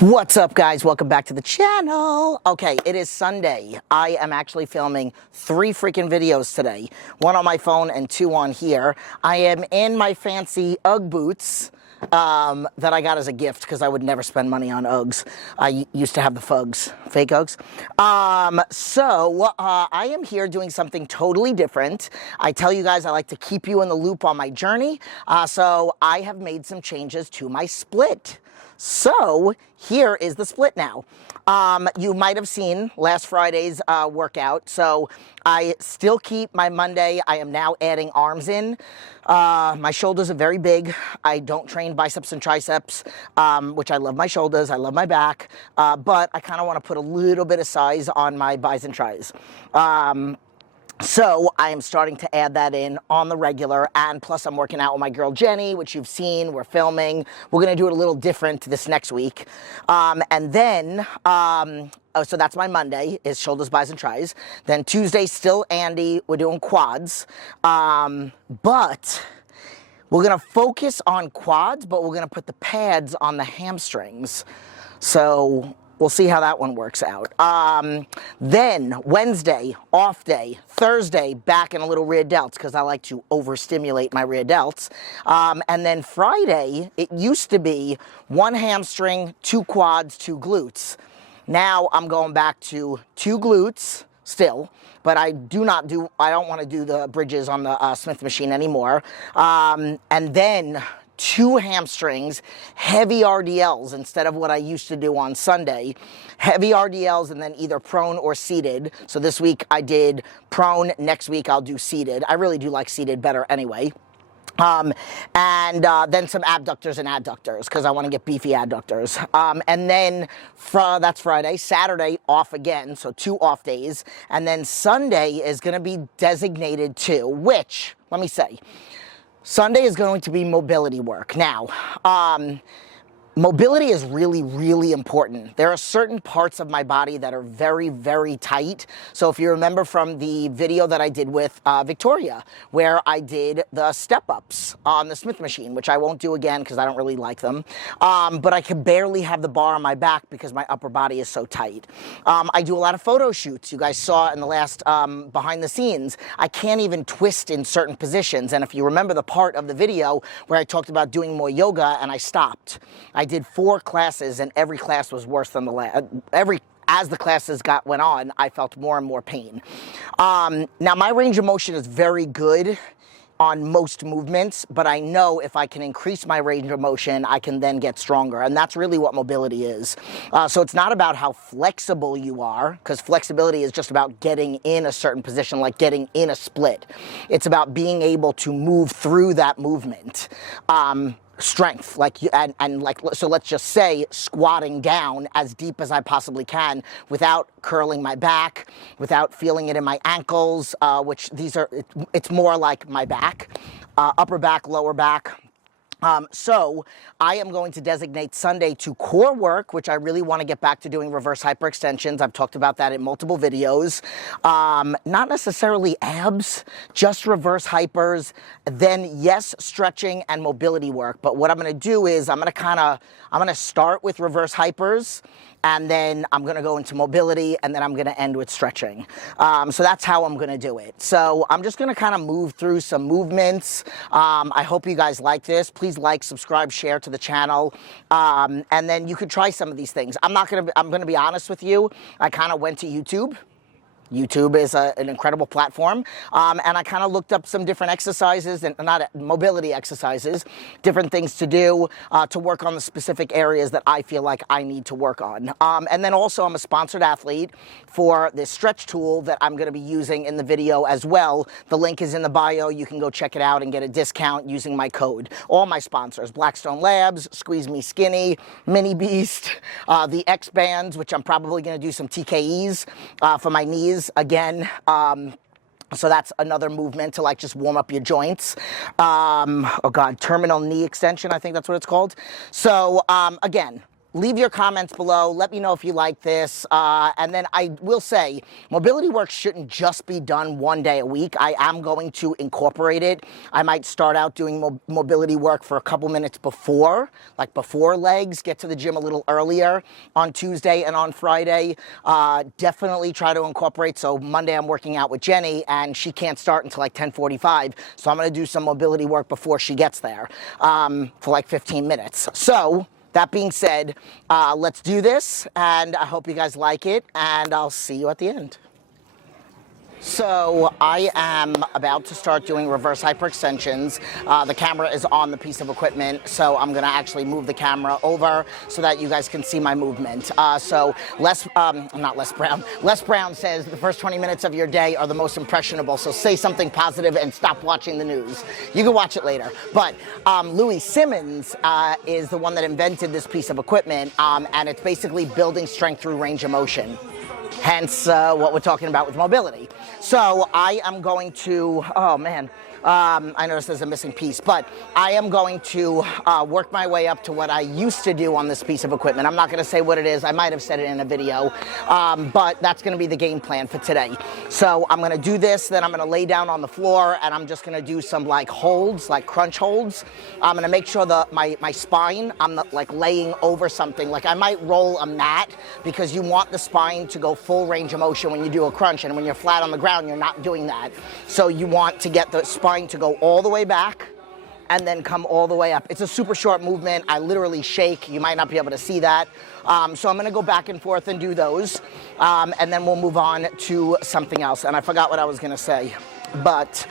What's up, guys? Welcome back to the channel. Okay, it is Sunday. I am actually filming 3 freaking videos today. 1 on my phone and 2 on here. I am in my fancy Ugg boots that I got as a gift because I would never spend money on Uggs. I used to have the Fugs, fake Uggs. I am here doing something totally different. I tell you guys I like to keep you in the loop on my journey. So I have made some changes to my split. So here is the split now. You might have seen last Friday's workout. So I still keep my Monday. I am now adding arms in. My shoulders are very big. I don't train biceps and triceps, which I love my shoulders. I love my back. But I kind of want to put a little bit of size on my bis and tris. So I am starting to add that in on the regular, and plus I'm working out with my girl Jenny, which you've seen. We're filming. We're going to do it a little different this next week. So that's my Monday, is shoulders, bis, and tris. Then Tuesday, still Andy. We're doing quads. But we're going to focus on quads, but we're going to put the pads on the hamstrings. So we'll see how that one works out. Then Wednesday, off day. Thursday, back in a little rear delts because I like to overstimulate my rear delts. And then Friday, it used to be 1 hamstring, 2 quads, 2 glutes. Now I'm going back to 2 glutes still, but I don't want to do the bridges on the Smith machine anymore. And then 2 hamstrings, heavy RDLs instead of what I used to do on Sunday. Heavy RDLs and then either prone or seated. So this week I did prone, next week I'll do seated. I really do like seated better anyway. Then some abductors and adductors because I want to get beefy adductors. And then that's Friday. Saturday, off again, so 2 off days. And then Sunday is going to be designated to, which, let me say, Sunday is going to be mobility work. Now, mobility is really, really important. There are certain parts of my body that are very, very tight. So if you remember from the video that I did with Victoria, where I did the step-ups on the Smith machine, which I won't do again because I don't really like them. But I can barely have the bar on my back because my upper body is so tight. I do a lot of photo shoots. You guys saw in the last behind the scenes. I can't even twist in certain positions. And if you remember the part of the video where I talked about doing more yoga and I stopped, I did 4 classes, and every class was worse than the last. As the classes went on, I felt more and more pain. Now, my range of motion is very good on most movements, but I know if I can increase my range of motion, I can then get stronger, and that's really what mobility is. So it's not about how flexible you are, because flexibility is just about getting in a certain position, like getting in a split. It's about being able to move through that movement. Strength, so let's just say squatting down as deep as I possibly can without curling my back, without feeling it in my ankles, it's more like my back, upper back, lower back. So I am going to designate Sunday to core work, which I really want to get back to doing reverse hyperextensions. I've talked about that in multiple videos. Not necessarily abs, just reverse hypers. Then yes, stretching and mobility work. But what I'm going to do is I'm going to start with reverse hypers, and then I'm going to go into mobility, and then I'm going to end with stretching. So that's how I'm going to do it. So I'm just going to kind of move through some movements. I hope you guys like this. Please like, subscribe, share to the channel. And then you could try some of these things. I'm going to be honest with you. I kind of went to YouTube. YouTube is an incredible platform, and I kind of looked up some different exercises, and not mobility exercises, different things to do to work on the specific areas that I feel like I need to work on. And then also I'm a sponsored athlete for this stretch tool that I'm going to be using in the video as well. The link is in the bio. You can go check it out and get a discount using my code. All my sponsors, Blackstone Labs, Squeeze Me Skinny, Mini Beast, the X Bands, which I'm probably going to do some TKEs for my knees again. So that's another movement to just warm up your joints. Terminal knee extension, I think that's what it's called. So again, leave your comments below. Let me know if you like this. And then I will say, mobility work shouldn't just be done one day a week. I am going to incorporate it. I might start out doing mobility work for a couple minutes before, like before legs, get to the gym a little earlier on Tuesday and on Friday. Definitely try to incorporate. So Monday I'm working out with Jenny and she can't start until like 10:45. So I'm going to do some mobility work before she gets there for like 15 minutes. So that being said, let's do this, and I hope you guys like it, and I'll see you at the end. So I am about to start doing reverse hyperextensions. The camera is on the piece of equipment, so I'm gonna actually move the camera over so that you guys can see my movement. So Les Brown says the first 20 minutes of your day are the most impressionable, so say something positive and stop watching the news. You can watch it later. But Louis Simmons is the one that invented this piece of equipment, and it's basically building strength through range of motion. Hence what we're talking about with mobility. So I am going to, oh man, I noticed there's a missing piece, but I am going to work my way up to what I used to do on this piece of equipment. I'm not going to say what it is. I might have said it in a video, but that's going to be the game plan for today. So I'm going to do this, then I'm going to lay down on the floor, and I'm just going to do some like holds, like crunch holds. I'm going to make sure that my spine, I'm not like laying over something. Like I might roll a mat because you want the spine to go full range of motion when you do a crunch, and when you're flat on the ground, you're not doing that. So you want to get the spine to go all the way back and then come all the way up. It's a super short movement. I literally shake. You might not be able to see that. So I'm gonna go back and forth and do those. And then we'll move on to something else. And I forgot what I was gonna say. But,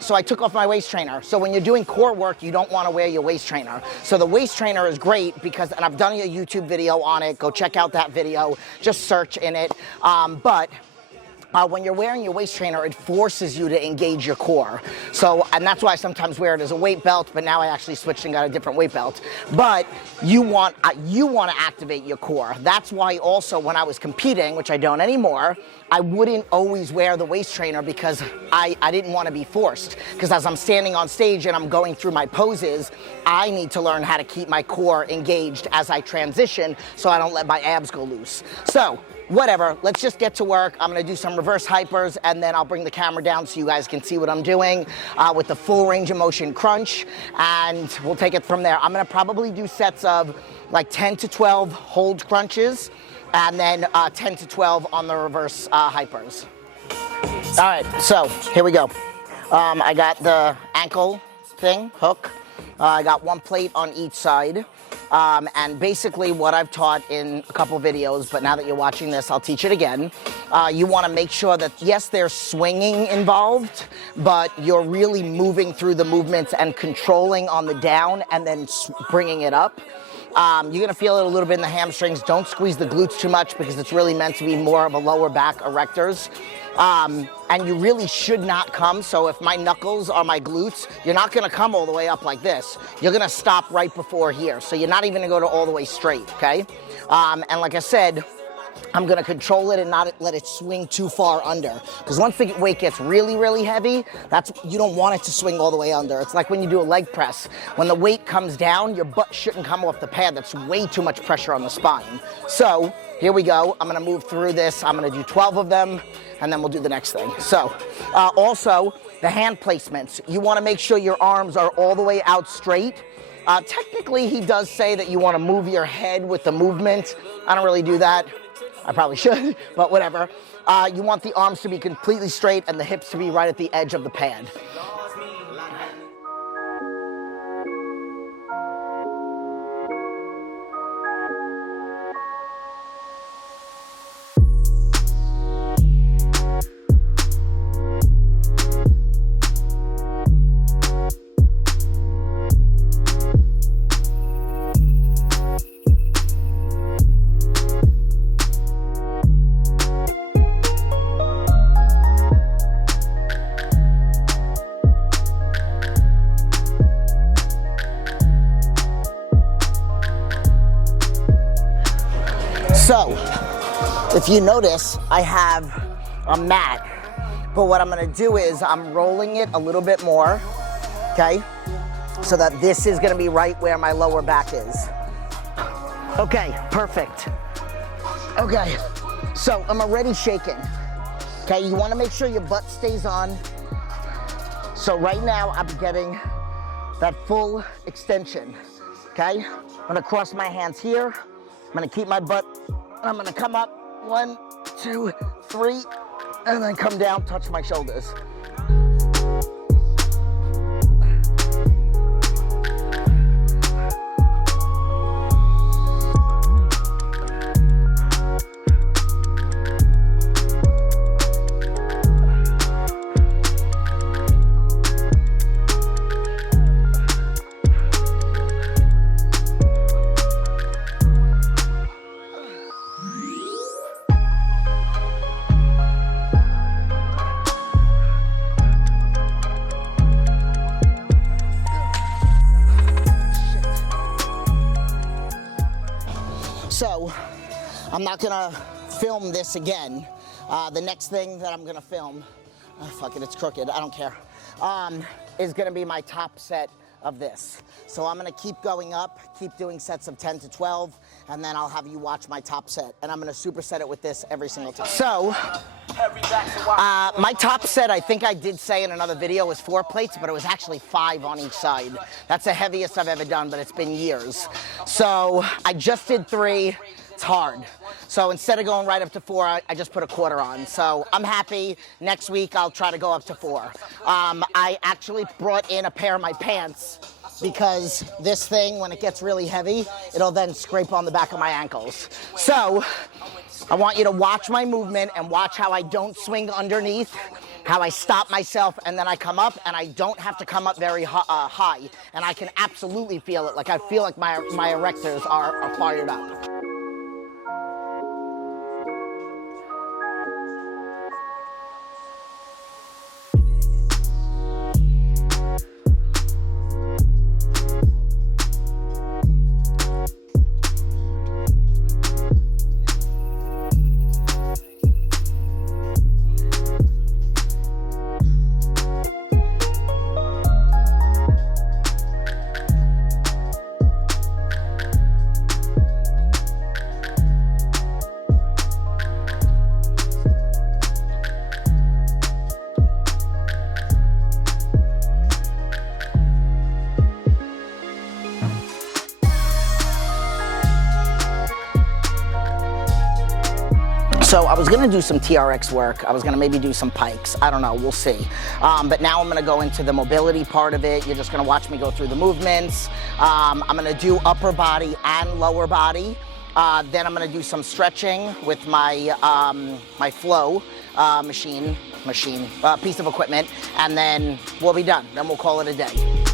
so I took off my waist trainer. So when you're doing core work, you don't wanna wear your waist trainer. So the waist trainer is great because, and I've done a YouTube video on it. Go check out that video. Just search in it. When you're wearing your waist trainer, it forces you to engage your core. So, and that's why I sometimes wear it as a weight belt, but now I actually switched and got a different weight belt. But you want to activate your core. That's why also when I was competing, which I don't anymore, I wouldn't always wear the waist trainer because I didn't want to be forced. Because as I'm standing on stage and I'm going through my poses, I need to learn how to keep my core engaged as I transition so I don't let my abs go loose. So, whatever, let's just get to work. I'm gonna do some reverse hypers and then I'll bring the camera down so you guys can see what I'm doing with the full range of motion crunch, and we'll take it from there. I'm gonna probably do sets of like 10 to 12 hold crunches and then 10 to 12 on the reverse hypers. All right, so here we go. I got the ankle thing, hook. I got one plate on each side. And basically what I've taught in a couple videos, but now that you're watching this, I'll teach it again. You want to make sure that, yes, there's swinging involved, but you're really moving through the movements and controlling on the down and then bringing it up. You're going to feel it a little bit in the hamstrings. Don't squeeze the glutes too much because it's really meant to be more of a lower back erectors. And you really should not come, so if my knuckles are my glutes, you're not gonna come all the way up like this. You're gonna stop right before here, so you're not even gonna go to all the way straight, okay? And like I said, I'm gonna control it and not let it swing too far under. Because once the weight gets really, really heavy, you don't want it to swing all the way under. It's like when you do a leg press. When the weight comes down, your butt shouldn't come off the pad. That's way too much pressure on the spine. So, here we go. I'm gonna move through this. I'm gonna do 12 of them, and then we'll do the next thing. So, also, the hand placements. You wanna make sure your arms are all the way out straight. Technically, he does say that you wanna move your head with the movement. I don't really do that. I probably should, but whatever. You want the arms to be completely straight and the hips to be right at the edge of the pad. So, if you notice, I have a mat, but what I'm gonna do is I'm rolling it a little bit more, okay? So that this is gonna be right where my lower back is. Okay, perfect. Okay, so I'm already shaking. Okay, you wanna make sure your butt stays on. So right now I'm getting that full extension, okay? I'm gonna cross my hands here. I'm gonna keep my butt, and I'm gonna come up, 1, 2, 3, and then come down, touch my shoulders. So, I'm not gonna film this again. The next thing that I'm gonna film, oh, fuck it, it's crooked, I don't care, is gonna be my top set of this. So I'm gonna keep going up, keep doing sets of 10 to 12, and then I'll have you watch my top set. And I'm gonna superset it with this every single time. So, my top set, I think I did say in another video, was 4 plates, but it was actually 5 on each side. That's the heaviest I've ever done, but it's been years. So I just did 3. It's hard. So instead of going right up to 4, I just put a quarter on. So I'm happy. Next week, I'll try to go up to 4. I actually brought in a pair of my pants because this thing, when it gets really heavy, it'll then scrape on the back of my ankles. So I want you to watch my movement and watch how I don't swing underneath, how I stop myself, and then I come up, and I don't have to come up very high, and I can absolutely feel it. Like I feel like my erectors are fired up. So I was gonna do some TRX work. I was gonna maybe do some pikes. I don't know, we'll see. But now I'm gonna go into the mobility part of it. You're just gonna watch me go through the movements. I'm gonna do upper body and lower body. Then I'm gonna do some stretching with my my flow piece of equipment, and then we'll be done. Then we'll call it a day.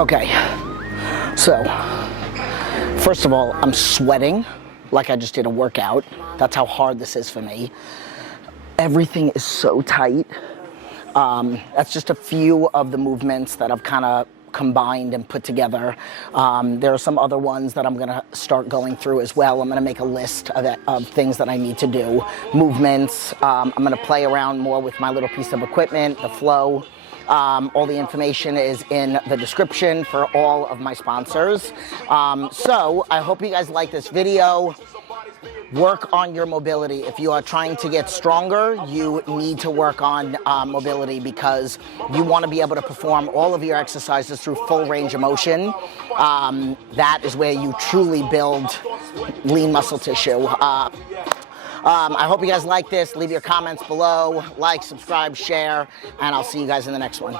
Okay, so first of all, I'm sweating like I just did a workout. That's how hard this is for me. Everything is so tight. That's just a few of the movements that I've kind of combined and put together. There are some other ones that I'm gonna start going through as well. I'm gonna make a list of things that I need to do, movements. I'm gonna play around more with my little piece of equipment, the flow. All the information is in the description for all of my sponsors. So I hope you guys like this video. Work on your mobility. If you are trying to get stronger, you need to work on mobility, because you want to be able to perform all of your exercises through full range of motion. That is where you truly build lean muscle tissue. I hope you guys like this. Leave your comments below, like, subscribe, share, and I'll see you guys in the next one.